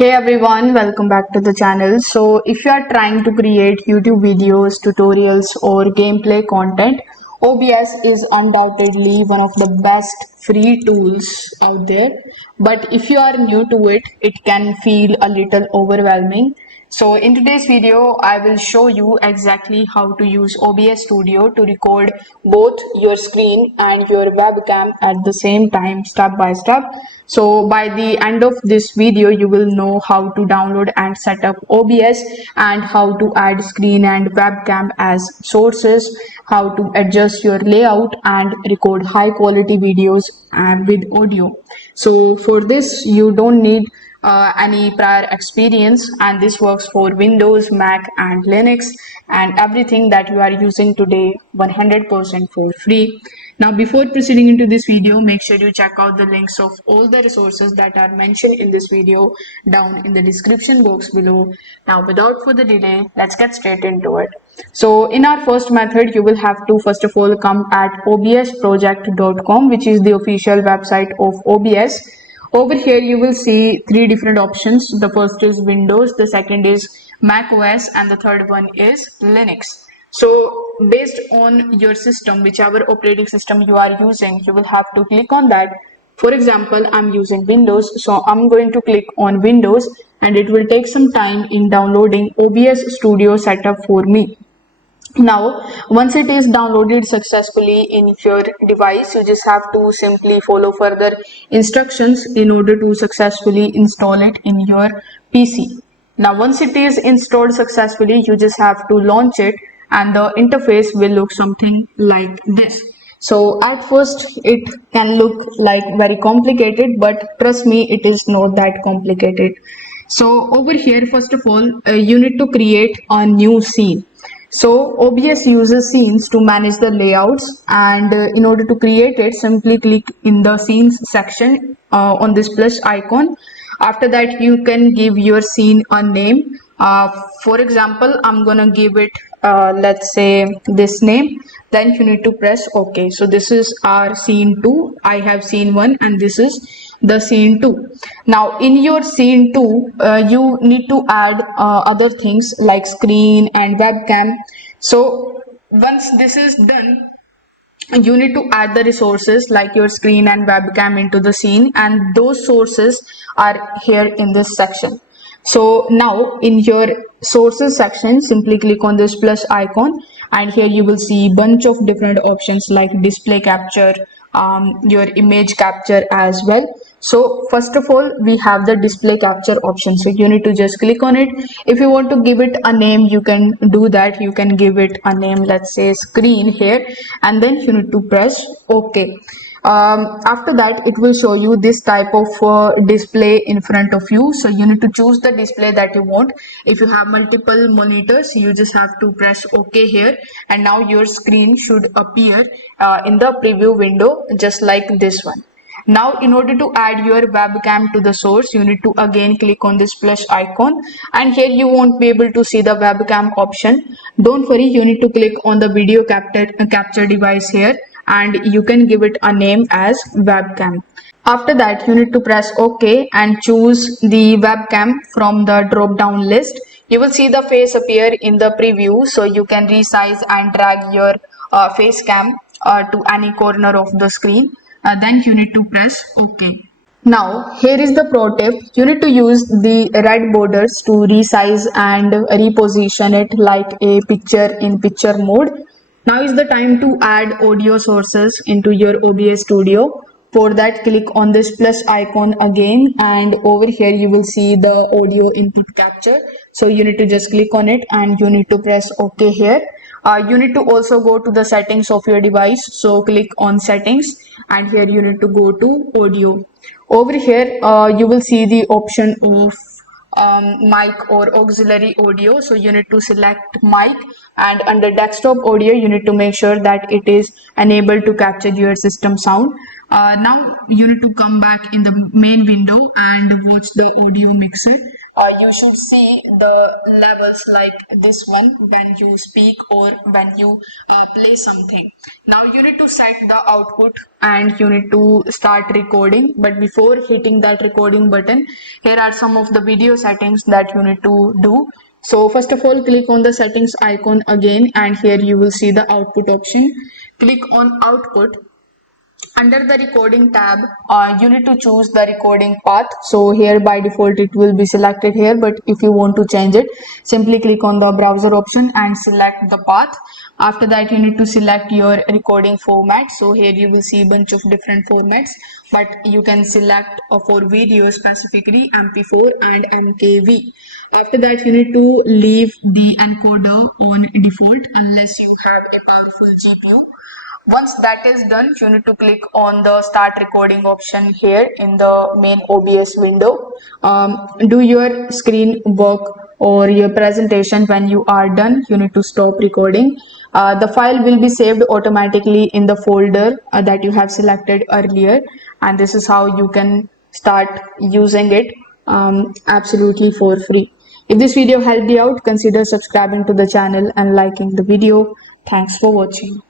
Hey everyone, welcome back to the channel. So if you are trying to create YouTube videos, tutorials or gameplay content, OBS is undoubtedly one of the best free tools out there. But if you are new to it, it can feel a little overwhelming. So in today's video, I will show you exactly how to use OBS Studio to record both your screen and your webcam at the same time, step by step. So by the end of this video, you will know how to download and set up OBS and how to add screen and webcam as sources, how to adjust your layout and record high quality videos and with audio. So for this, you don't need any prior experience, and this works for Windows, Mac and Linux and everything that you are using today 100% for free. Now before proceeding into this video, make sure you check out the links of all the resources that are mentioned in this video down in the description box below. Now without further delay, let's get straight into it. So in our first method, you will have to first of all come at obsproject.com, which is the official website of OBS. Over here you will see three different options. The first is Windows, the second is Mac OS and the third one is Linux. So based on your system, whichever operating system you are using, you will have to click on that. For example, I'm using Windows, so I'm going to click on Windows and it will take some time in downloading OBS Studio setup for me. Now, once it is downloaded successfully in your device, you just have to simply follow further instructions in order to successfully install it in your PC. Now, once it is installed successfully, you just have to launch it and the interface will look something like this. So at first it can look like very complicated, but trust me, it is not that complicated. So over here, first of all, you need to create a new scene. So OBS uses scenes to manage the layouts, and in order to create it, simply click in the scenes section on this plus icon. After that, you can give your scene a name. For example, I'm gonna give it let's say this name. Then you need to press OK. So this is our scene 2. I have scene 1 and this is the scene 2. Now in your scene 2, you need to add other things like screen and webcam. So once this is done, you need to add the resources like your screen and webcam into the scene, and those sources are here in this section. So now in your sources section, simply click on this plus icon and here you will see bunch of different options like display capture, your image capture as well. So first of all, we have the display capture option, so you need to just click on it. If you want to give it a name, you can do that. You can give it a name, let's say screen here, and then you need to press OK. After that, it will show you this type of display in front of you, so you need to choose the display that you want. If you have multiple monitors, you just have to press OK here, and now your screen should appear in the preview window just like this one. Now in order to add your webcam to the source, you need to again click on this plus icon, and here you won't be able to see the webcam option. Don't worry, you need to click on the video capture device here, and you can give it a name as webcam. After that, you need to press OK and choose the webcam from the drop down list. You will see the face appear in the preview, so you can resize and drag your face cam to any corner of the screen. Then you need to press OK. Now here is the pro tip. You need to use the red borders to resize and reposition it like a picture in picture mode. Now is the time to add audio sources into your OBS Studio. For that, click on this plus icon again, and over here you will see the audio input capture. So you need to just click on it and you need to press OK here. You need to also go to the settings of your device. So click on settings and here you need to go to audio. Over here you will see the option of mic or auxiliary audio, so you need to select mic, and under desktop audio you need to make sure that it is enabled to capture your system sound. Now you need to come back in the main window and watch the audio mixer, you should see the levels like this one when you speak or when you play something. Now you need to set the output and you need to start recording, but before hitting that recording button, here are some of the video settings that you need to do. So first of all, click on the settings icon again, and here you will see the output option. Click on output. Under the recording tab, you need to choose the recording path. So here by default it will be selected here, but if you want to change it, simply click on the browser option and select the path. After that, you need to select your recording format. So here you will see a bunch of different formats, but you can select for video specifically MP4 and MKV. After that, you need to leave the encoder on default unless you have a powerful GPU. Once that is done, you need to click on the start recording option here in the main OBS window. Do your screen work or your presentation. When you are done, you need to stop recording. The file will be saved automatically in the folder that you have selected earlier, and this is how you can start using it absolutely for free. If this video helped you out, consider subscribing to the channel and liking the video. Thanks for watching.